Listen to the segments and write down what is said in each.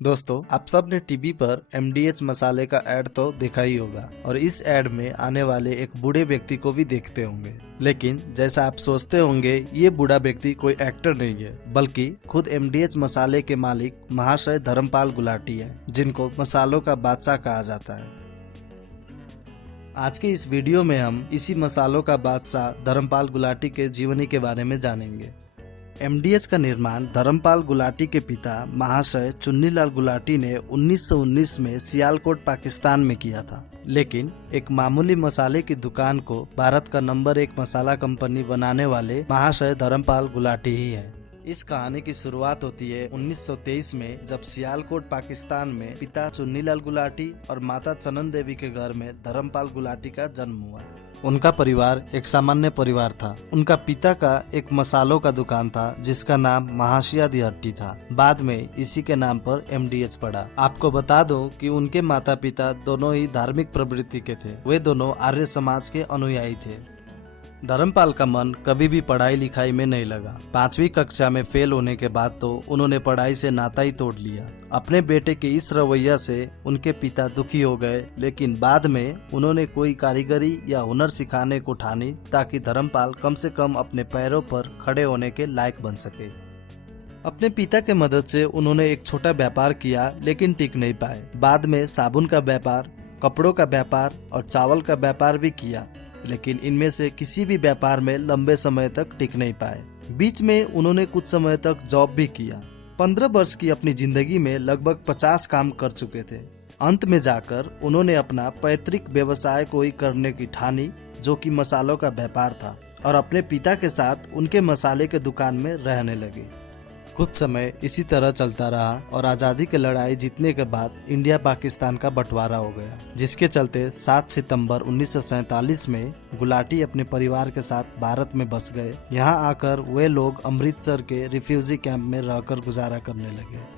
दोस्तों, आप सब ने टीवी पर एमडीएच मसाले का ऐड तो देखा ही होगा और इस ऐड में आने वाले एक बूढ़े व्यक्ति को भी देखते होंगे। लेकिन जैसा आप सोचते होंगे, ये बूढ़ा व्यक्ति कोई एक्टर नहीं है, बल्कि खुद एमडीएच मसाले के मालिक महाशय धर्मपाल गुलाटी हैं, जिनको मसालों का बादशाह कहा जाता है। आज के इस वीडियो में हम इसी मसालों का बादशाह धर्मपाल गुलाटी के जीवनी के बारे में जानेंगे। एमडीएच का निर्माण धर्मपाल गुलाटी के पिता महाशय चुन्नीलाल गुलाटी ने 1919 में सियालकोट पाकिस्तान में किया था। लेकिन एक मामूली मसाले की दुकान को भारत का नंबर 1 मसाला कंपनी बनाने वाले महाशय धर्मपाल गुलाटी ही है। इस कहानी की शुरुआत होती है 1923 में, जब सियालकोट पाकिस्तान में पिता चुन्नीलाल गुलाटी और माता चनन देवी के घर में धर्मपाल गुलाटी का जन्म हुआ। उनका परिवार एक सामान्य परिवार था। उनका पिता का एक मसालों का दुकान था जिसका नाम महाशिया दी हट्टी था। बाद में इसी के नाम पर एमडीएच पड़ा। आपको बता दूं कि उनके माता पिता दोनों ही धार्मिक प्रवृत्ति के थे। वे दोनों आर्य समाज के अनुयायी थे। धर्मपाल का मन कभी भी पढ़ाई लिखाई में नहीं लगा। 5वीं कक्षा में फेल होने के बाद तो उन्होंने पढ़ाई से नाता ही तोड़ लिया। अपने बेटे के इस रवैया से उनके पिता दुखी हो गए, लेकिन बाद में उन्होंने कोई कारीगरी या हुनर सिखाने को ठानी ताकि धर्मपाल कम से कम अपने पैरों पर खड़े होने के लायक बन सके। अपने पिता के मदद से उन्होंने एक छोटा व्यापार किया, लेकिन टिक नहीं पाए। बाद में साबुन का व्यापार, कपड़ों का व्यापार और चावल का व्यापार भी किया, लेकिन इनमें से किसी भी व्यापार में लंबे समय तक टिक नहीं पाए। बीच में उन्होंने कुछ समय तक जॉब भी किया। 15 वर्ष की अपनी जिंदगी में लगभग 50 काम कर चुके थे। अंत में जाकर उन्होंने अपना पैतृक व्यवसाय को ही करने की ठानी, जो कि मसालों का व्यापार था, और अपने पिता के साथ उनके मसाले के दुकान में रहने लगे। कुछ समय इसी तरह चलता रहा और आज़ादी की लड़ाई जीतने के बाद इंडिया पाकिस्तान का बंटवारा हो गया, जिसके चलते 7 सितंबर 1947 में गुलाटी अपने परिवार के साथ भारत में बस गए। यहाँ आकर वे लोग अमृतसर के रिफ्यूजी कैंप में रहकर गुजारा करने लगे।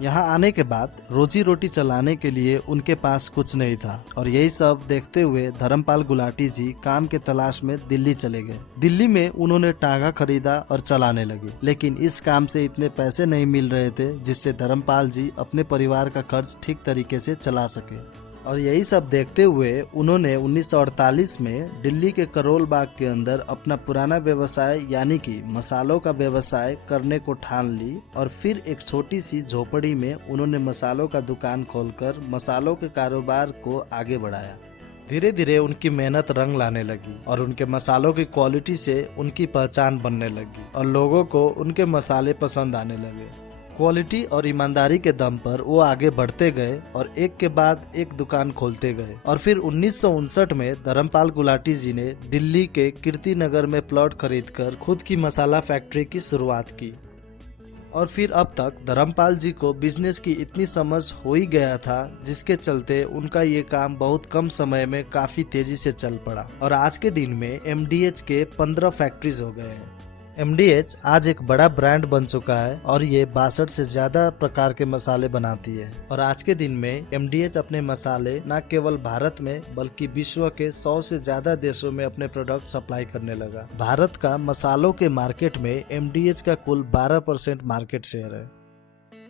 यहाँ आने के बाद रोजी रोटी चलाने के लिए उनके पास कुछ नहीं था, और यही सब देखते हुए धर्मपाल गुलाटी जी काम के तलाश में दिल्ली चले गए। दिल्ली में उन्होंने टांगा खरीदा और चलाने लगे, लेकिन इस काम से इतने पैसे नहीं मिल रहे थे जिससे धर्मपाल जी अपने परिवार का खर्च ठीक तरीके से चला सके। और यही सब देखते हुए उन्होंने 1948 में दिल्ली के करोल बाग के अंदर अपना पुराना व्यवसाय यानी कि मसालों का व्यवसाय करने को ठान ली, और फिर एक छोटी सी झोपड़ी में उन्होंने मसालों का दुकान खोलकर मसालों के कारोबार को आगे बढ़ाया। धीरे धीरे उनकी मेहनत रंग लाने लगी और उनके मसालों की क्वालिटी से उनकी पहचान बनने लगी और लोगों को उनके मसाले पसंद आने लगे। क्वालिटी और ईमानदारी के दम पर वो आगे बढ़ते गए और एक के बाद एक दुकान खोलते गए। और फिर 1959 में धर्मपाल गुलाटी जी ने दिल्ली के कीर्ति नगर में प्लॉट खरीदकर खुद की मसाला फैक्ट्री की शुरुआत की। और फिर अब तक धर्मपाल जी को बिजनेस की इतनी समझ हो ही गया था, जिसके चलते उनका ये काम बहुत कम समय में काफी तेजी से चल पड़ा और आज के दिन में एमडीएच के 15 फैक्ट्रीज हो गए हैं। एमडीएच आज एक बड़ा ब्रांड बन चुका है और ये 62 से ज्यादा प्रकार के मसाले बनाती है। और आज के दिन में एमडीएच अपने मसाले न केवल भारत में बल्कि विश्व के 100 से ज्यादा देशों में अपने प्रोडक्ट सप्लाई करने लगा। भारत का मसालों के मार्केट में एमडीएच का कुल 12% मार्केट शेयर है।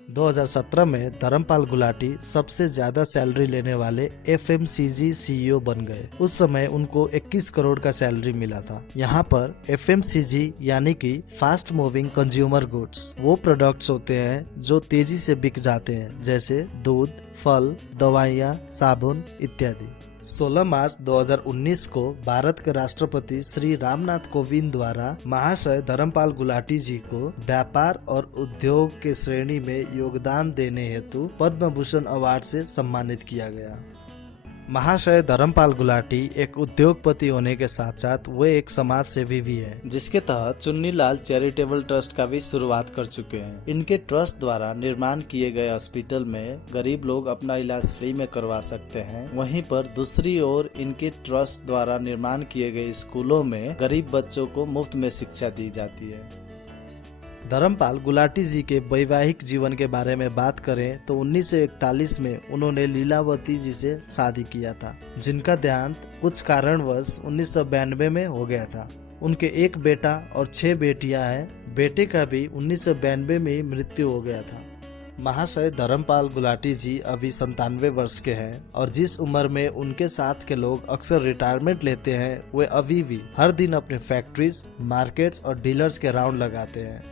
2017 में धर्मपाल गुलाटी सबसे ज्यादा सैलरी लेने वाले एफएमसीजी सीईओ बन गए। उस समय उनको 21 करोड़ का सैलरी मिला था। यहाँ पर एफएमसीजी यानी कि फास्ट मूविंग कंज्यूमर गुड्स वो प्रोडक्ट्स होते हैं जो तेजी से बिक जाते हैं, जैसे दूध, फल, दवाइयाँ, साबुन इत्यादि। 16 मार्च 2019 को भारत के राष्ट्रपति श्री रामनाथ कोविंद द्वारा महाशय धर्मपाल गुलाटी जी को व्यापार और उद्योग के श्रेणी में योगदान देने हेतु पद्म भूषण अवार्ड से सम्मानित किया गया। महाशय धर्मपाल गुलाटी एक उद्योगपति होने के साथ साथ वे एक समाज सेवी भी है, जिसके तहत चुन्नीलाल चैरिटेबल ट्रस्ट का भी शुरुआत कर चुके हैं। इनके ट्रस्ट द्वारा निर्माण किए गए हॉस्पिटल में गरीब लोग अपना इलाज फ्री में करवा सकते हैं। वहीं पर दूसरी ओर इनके ट्रस्ट द्वारा निर्माण किए गए स्कूलों में गरीब बच्चों को मुफ्त में शिक्षा दी जाती है। धर्मपाल गुलाटी जी के वैवाहिक जीवन के बारे में बात करें तो 1941 में उन्होंने लीलावती जी से शादी किया था, जिनका देहांत कुछ कारणवश 1992 में हो गया था। उनके एक बेटा और 6 बेटियां हैं। बेटे का भी 1992 में ही मृत्यु हो गया था। महाशय धर्मपाल गुलाटी जी अभी 97 वर्ष के हैं और जिस उम्र में उनके साथ के लोग अक्सर रिटायरमेंट लेते हैं, वे अभी भी हर दिन अपने फैक्ट्रीज, मार्केट्स और डीलर्स के राउंड लगाते हैं।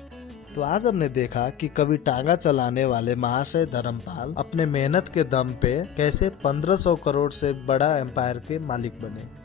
तो आज हमने देखा कि कभी टांगा चलाने वाले महाशय धर्मपाल अपने मेहनत के दम पे कैसे 1500 करोड़ से बड़ा एम्पायर के मालिक बने।